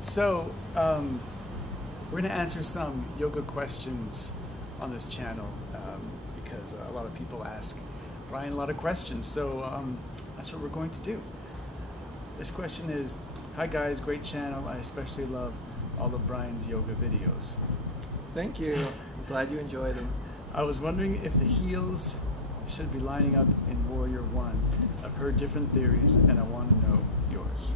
So, we're going to answer some yoga questions on this channel because a lot of people ask Bryan a lot of questions. So that's what we're going to do. This question is, hi guys, great channel. I especially love all of Bryan's yoga videos. Thank you. I'm glad you enjoy them. I was wondering if the heels should be lining up in Warrior One. I've heard different theories and I want to know yours.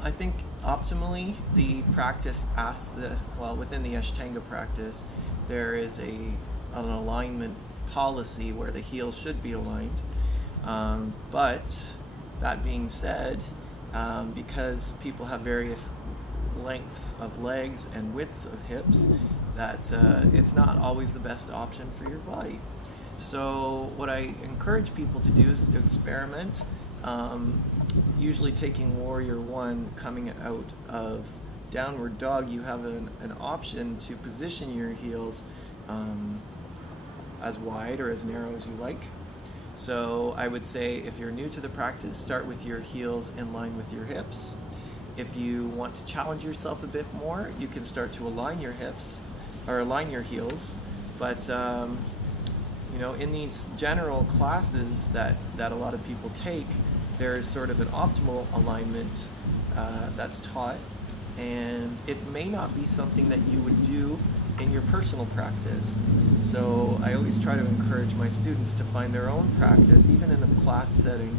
I think optimally the practice within the Ashtanga practice, there is an alignment policy where the heels should be aligned. But that being said, because people have various lengths of legs and widths of hips, that it's not always the best option for your body. So what I encourage people to do is to experiment. Usually taking Warrior One, coming out of Downward Dog, you have an option to position your heels as wide or as narrow as you like. So I would say if you're new to the practice, start with your heels in line with your hips. If you want to challenge yourself a bit more, you can start to align your hips or align your heels. But you know, in these general classes that a lot of people take, there is sort of an optimal alignment that's taught, and it may not be something that you would do in your personal practice. So I always try to encourage my students to find their own practice, even in a class setting,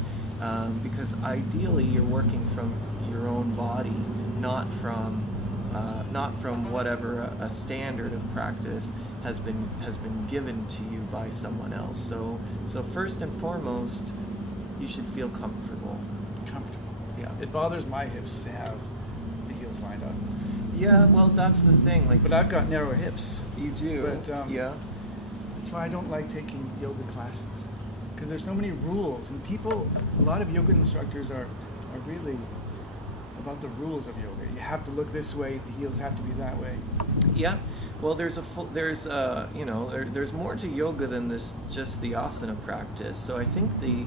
because ideally you're working from your own body, not from whatever a standard of practice has been given to you by someone else. So first and foremost, you should feel comfortable. Comfortable. Yeah. It bothers my hips to have the heels lined up. Yeah, well, that's the thing. Like, but I've got narrow hips. You do. But, yeah. That's why I don't like taking yoga classes, because there's so many rules, and a lot of yoga instructors are really about the rules of yoga. You have to look this way. The heels have to be that way. Yeah. Well, there's more to yoga than this just the asana practice. So I think the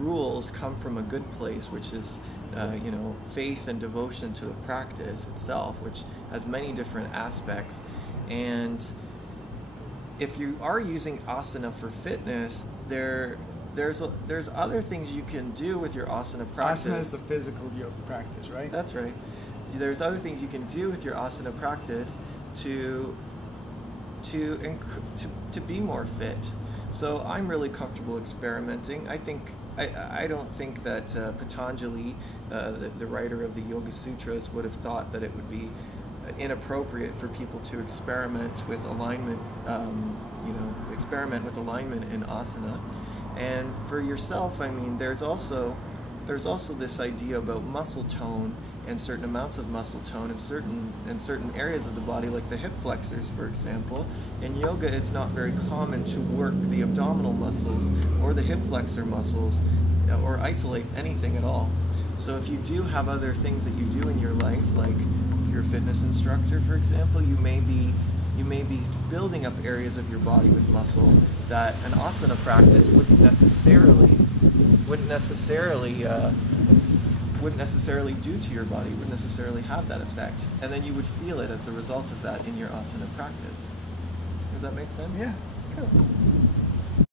rules come from a good place, which is faith and devotion to the practice itself, which has many different aspects. And if you are using asana for fitness, there's other things you can do with your asana practice. Asana is the physical yoga practice, right? That's right. There's other things you can do with your asana practice to be more fit. So I'm really comfortable experimenting. I don't think that Patanjali, the writer of the Yoga Sutras, would have thought that it would be inappropriate for people to experiment with alignment. Experiment with alignment in asana. And for yourself, I mean, there's also this idea about muscle tone and certain amounts of muscle tone in certain areas of the body, like the hip flexors, for example. In yoga, it's not very common to work the abdominal muscles or the hip flexor muscles or isolate anything at all. So if you do have other things that you do in your life, like you're a fitness instructor, for example, you may be building up areas of your body with muscle that an asana practice wouldn't necessarily do to your body, wouldn't necessarily have that effect. And then you would feel it as a result of that in your asana practice. Does that make sense? Yeah. Cool.